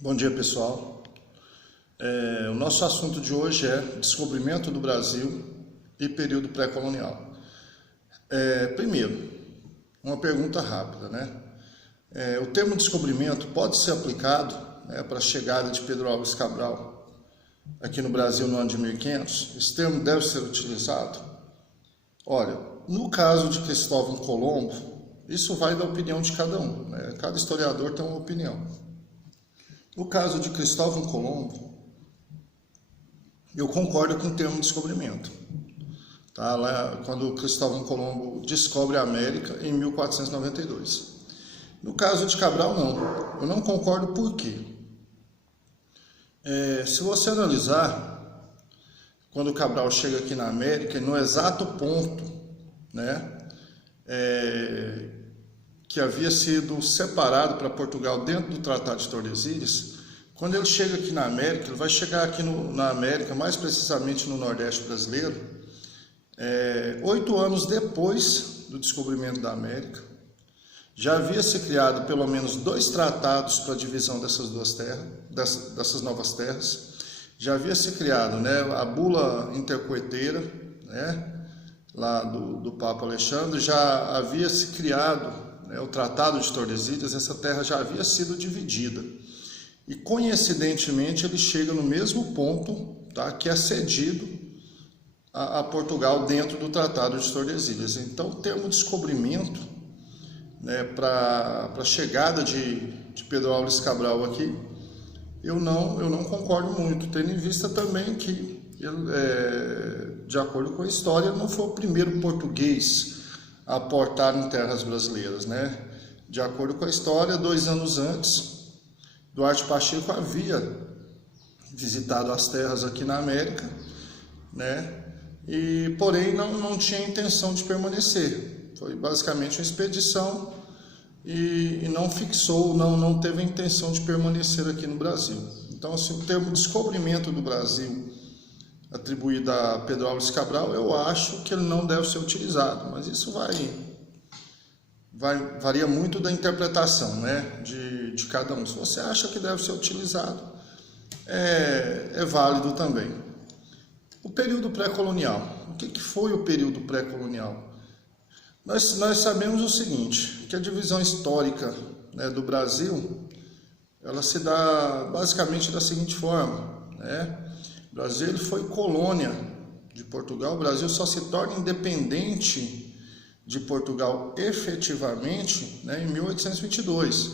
Bom dia, pessoal. O nosso assunto de hoje é descobrimento do Brasil e período pré-colonial. Primeiro, uma pergunta rápida, né? O termo descobrimento pode ser aplicado, para a chegada de Pedro Álvares Cabral aqui no Brasil no ano de 1500? Esse termo deve ser utilizado? Olha, no caso de Cristóvão Colombo, isso vai da opinião de cada um, né? Cada historiador tem uma opinião. No caso de Cristóvão Colombo, eu concordo com o termo descobrimento. Tá? Lá, quando Cristóvão Colombo descobre a América em 1492. No caso de Cabral, não. Eu não concordo por quê? Se você analisar, quando Cabral chega aqui na América, no exato ponto, né, que havia sido separado para Portugal dentro do Tratado de Tordesilhas, quando ele chega aqui na América, ele vai chegar aqui na América, mais precisamente no Nordeste brasileiro, 8 anos depois do descobrimento da América. Já havia se criado pelo menos 2 tratados para a divisão dessas duas terras, dessas novas terras. Já havia se criado, né, a bula intercoeteira, né, lá do Papa Alexandre, já havia se criado, o Tratado de Tordesilhas. Essa terra já havia sido dividida. E, coincidentemente, ele chega no mesmo ponto, tá, que é cedido a Portugal dentro do Tratado de Tordesilhas. Então, o termo descobrimento, né, para a chegada de Pedro Álvares Cabral aqui, eu não concordo muito, tendo em vista também que ele, de acordo com a história, não foi o primeiro português a aportar em terras brasileiras, né? De acordo com a história, 2 anos antes, Duarte Pacheco havia visitado as terras aqui na América, né? E porém não tinha intenção de permanecer. Foi basicamente uma expedição e não fixou, não teve a intenção de permanecer aqui no Brasil. Então, assim, o termo descobrimento do Brasil atribuído a Pedro Álvares Cabral, eu acho que ele não deve ser utilizado, mas isso varia muito da interpretação, né, de cada um. Se você acha que deve ser utilizado, é válido também. O período pré-colonial. O que foi o período pré-colonial? Nós sabemos o seguinte, que a divisão histórica, né, do Brasil, ela se dá basicamente da seguinte forma, né? O Brasil ele foi colônia de Portugal. O Brasil só se torna independente de Portugal efetivamente, né, em 1822.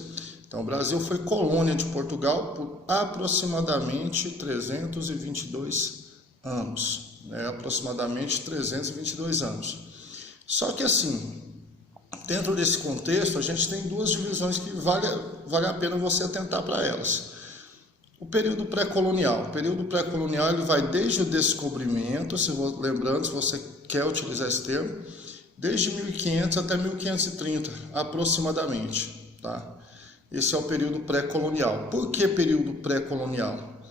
Então, o Brasil foi colônia de Portugal por aproximadamente 322 anos. Né, aproximadamente 322 anos. Só que, assim, dentro desse contexto, a gente tem 2 divisões que vale a pena você atentar para elas. O período pré-colonial. O período pré-colonial ele vai desde o descobrimento, lembrando, se você quer utilizar esse termo, desde 1500 até 1530, aproximadamente. Tá? Esse é o período pré-colonial. Por que período pré-colonial?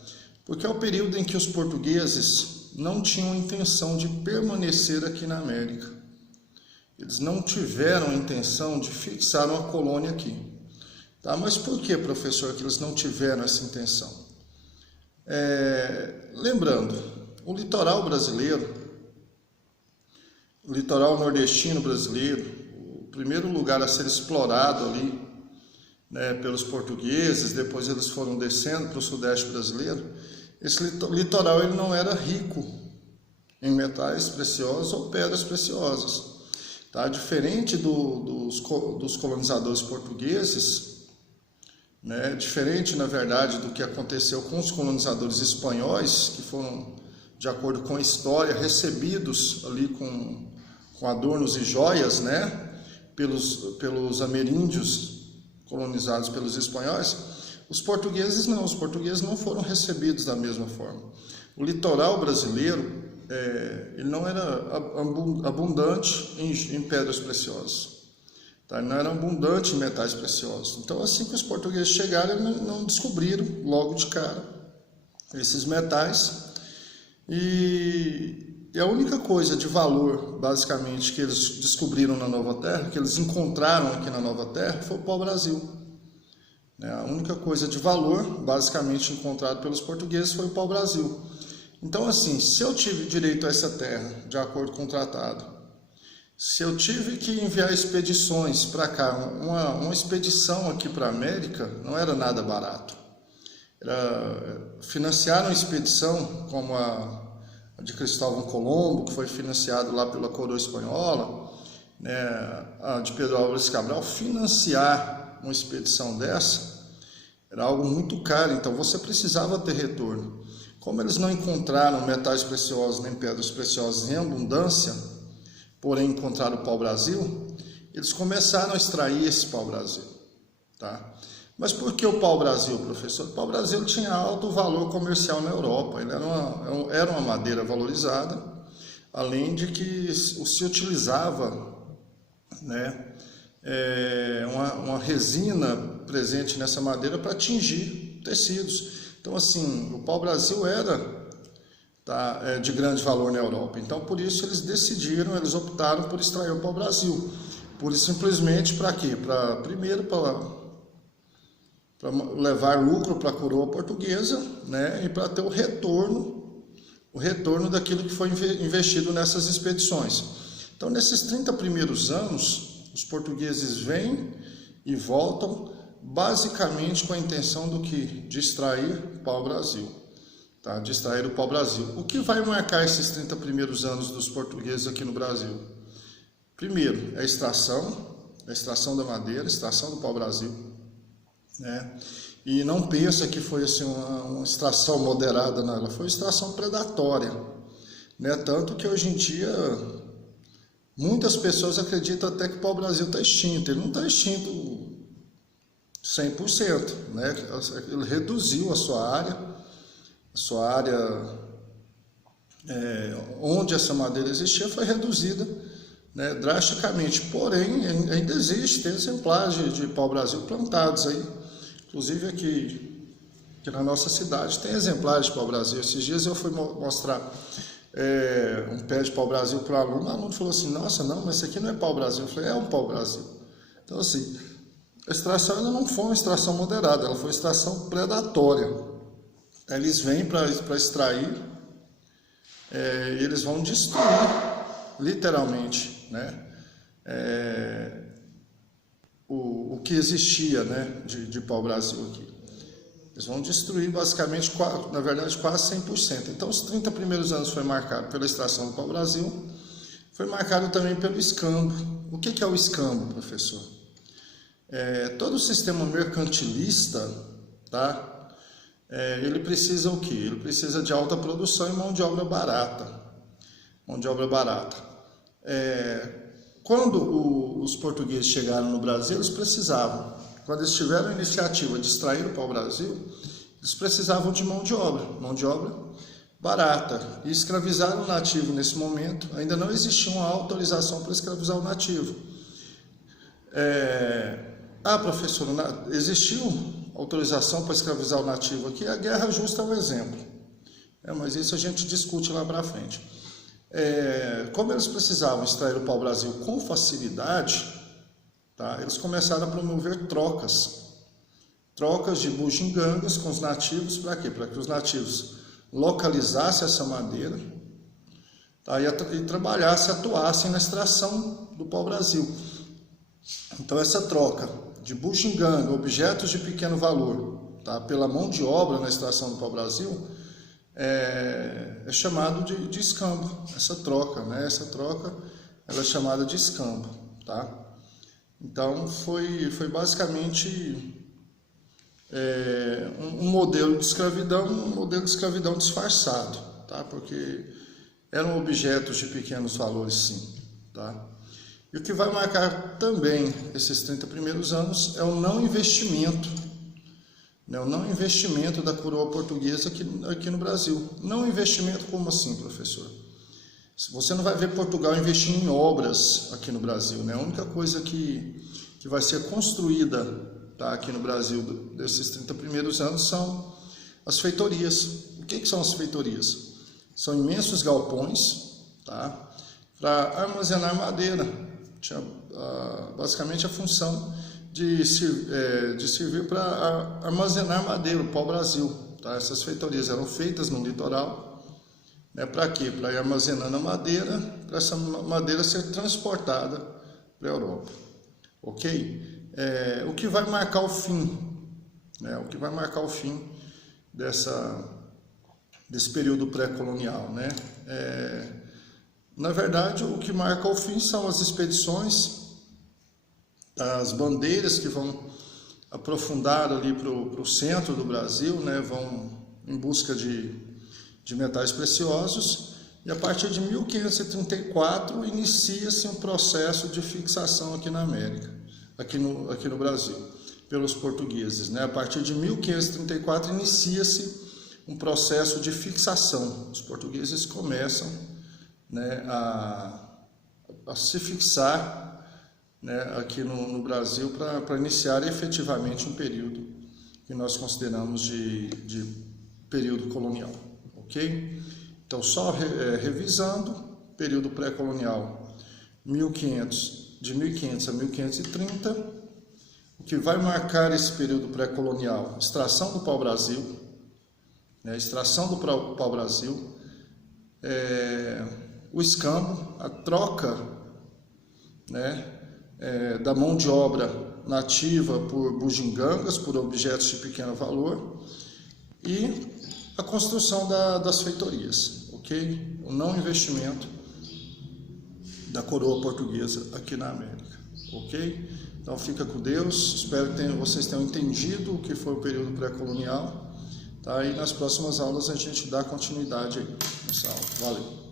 Porque é o período em que os portugueses não tinham intenção de permanecer aqui na América. Eles não tiveram a intenção de fixar uma colônia aqui. Tá? Mas por que, professor, que eles não tiveram essa intenção? Lembrando, o litoral brasileiro, o litoral nordestino brasileiro, o primeiro lugar a ser explorado ali, né, pelos portugueses, depois eles foram descendo para o sudeste brasileiro, esse litoral ele não era rico em metais preciosos ou pedras preciosas. Tá? Diferente dos colonizadores portugueses, né, diferente, na verdade, do que aconteceu com os colonizadores espanhóis, que foram, de acordo com a história, recebidos ali com adornos e joias, né, pelos ameríndios colonizados pelos espanhóis. Os portugueses não foram recebidos da mesma forma. O litoral brasileiro ele não era abundante em pedras preciosas. Tá? Não era abundante em metais preciosos. Então, assim que os portugueses chegaram, não descobriram logo de cara esses metais. E a única coisa de valor, basicamente, que eles descobriram na Nova Terra, que eles encontraram aqui na Nova Terra, foi o pau-brasil. A única coisa de valor, basicamente encontrado pelos portugueses, foi o pau-brasil. Então, assim, se eu tive direito a essa terra, de acordo com o tratado, se eu tive que enviar expedições para cá, uma expedição aqui para a América não era nada barato. Financiar uma expedição como a de Cristóvão Colombo, que foi financiado lá pela coroa espanhola, né, a de Pedro Álvares Cabral, financiar uma expedição dessa era algo muito caro, então você precisava ter retorno. Como eles não encontraram metais preciosos nem pedras preciosas em abundância, porém encontraram o pau-brasil, eles começaram a extrair esse pau-brasil, tá? Mas por que o pau-brasil, professor? O pau-brasil tinha alto valor comercial na Europa, ele era uma madeira valorizada, além de que se utilizava, né, uma resina presente nessa madeira para tingir tecidos. Então, assim, o pau-brasil era de grande valor na Europa. Então, por isso eles optaram por extrair o pau-brasil. Simplesmente para quê? Primeiro, para levar lucro para a coroa portuguesa, né, e para ter o retorno daquilo que foi investido nessas expedições. Então, nesses 30 primeiros anos, os portugueses vêm e voltam basicamente com a intenção de extrair o pau-brasil, tá? De extrair o pau-brasil. O que vai marcar esses 30 primeiros anos dos portugueses aqui no Brasil? Primeiro, a extração da madeira, a extração do pau-brasil, né? E não pensa que foi assim, uma extração moderada, não, ela foi extração predatória, né? Tanto que hoje em dia muitas pessoas acreditam até que o pau-brasil está extinto. Ele não está extinto 100%, né? Ele reduziu a sua área onde essa madeira existia foi reduzida, né, drasticamente. Porém, ainda tem exemplares de pau-brasil plantados aí, inclusive aqui na nossa cidade tem exemplares de pau-brasil. Esses dias eu fui mostrar um pé de pau-brasil para o aluno falou assim: nossa, não, mas isso aqui não é pau-brasil. Eu falei: é um pau-brasil. Então, assim, a extração ela não foi uma extração moderada, ela foi uma extração predatória. Eles vêm para extrair, eles vão destruir, literalmente, né, o que existia, né, de pau-brasil aqui. Eles vão destruir basicamente, na verdade, quase 100%. Então, os 30 primeiros anos foi marcado pela extração do pau-brasil, foi marcado também pelo escambo. O que é o escambo, professor? Todo o sistema mercantilista, tá? Ele precisa o quê? Ele precisa de alta produção e mão de obra barata. Quando os portugueses chegaram no Brasil, eles precisavam, quando eles tiveram a iniciativa de extrair o pau-brasil, eles precisavam de mão de obra barata, e escravizaram o nativo nesse momento. Ainda não existia uma autorização para escravizar o nativo. Professor, existiu autorização para escravizar o nativo aqui? A Guerra Justa é um exemplo, mas isso a gente discute lá para frente. Como eles precisavam extrair o pau-brasil com facilidade, tá, eles começaram a promover trocas de bugigangas com os nativos. Para quê? Para que os nativos localizassem essa madeira, tá, e trabalhassem, atuassem na extração do pau-brasil. Então, essa troca de bugiganga, objetos de pequeno valor, tá, pela mão de obra na extração do pau-brasil, é chamado de escambo. Essa troca, né? Ela é chamada de escambo, tá? Então, foi basicamente um modelo de escravidão disfarçado, tá? Porque eram objetos de pequenos valores, sim, tá? E o que vai marcar também esses 30 primeiros anos é o não investimento, né? O não investimento da coroa portuguesa aqui no Brasil. Não investimento como assim, professor? Você não vai ver Portugal investindo em obras aqui no Brasil, né? A única coisa que vai ser construída, tá, aqui no Brasil desses 30 primeiros anos são as feitorias. O que são as feitorias? São imensos galpões, tá, para armazenar madeira. Tinha basicamente a função de servir para armazenar madeira, o pau-brasil. Tá? Essas feitorias eram feitas no litoral, né? Para quê? Para ir armazenando a madeira, para essa madeira ser transportada para a Europa. Ok? O que vai marcar o fim, né? O que vai marcar o fim desse período pré-colonial, né? Na verdade, o que marca o fim são as expedições, as bandeiras que vão aprofundar ali para o centro do Brasil, né? Vão em busca de metais preciosos, e a partir de 1534 inicia-se um processo de fixação aqui na América, aqui no Brasil, pelos portugueses, né? A partir de 1534 inicia-se um processo de fixação. Os portugueses começam, né, a se fixar, né, aqui no Brasil para iniciar efetivamente um período que nós consideramos de período colonial, ok? Então, só revisando, período pré-colonial, de 1500 a 1530, o que vai marcar esse período pré-colonial? Extração do pau-brasil, né, extração do pau-brasil, o escambo, a troca, né, da mão de obra nativa por bugigangas, por objetos de pequeno valor, e a construção das feitorias, ok? O não investimento da coroa portuguesa aqui na América, ok? Então fica com Deus, espero que vocês tenham entendido o que foi o período pré-colonial, tá? E nas próximas aulas a gente dá continuidade aí nessa aula. Valeu!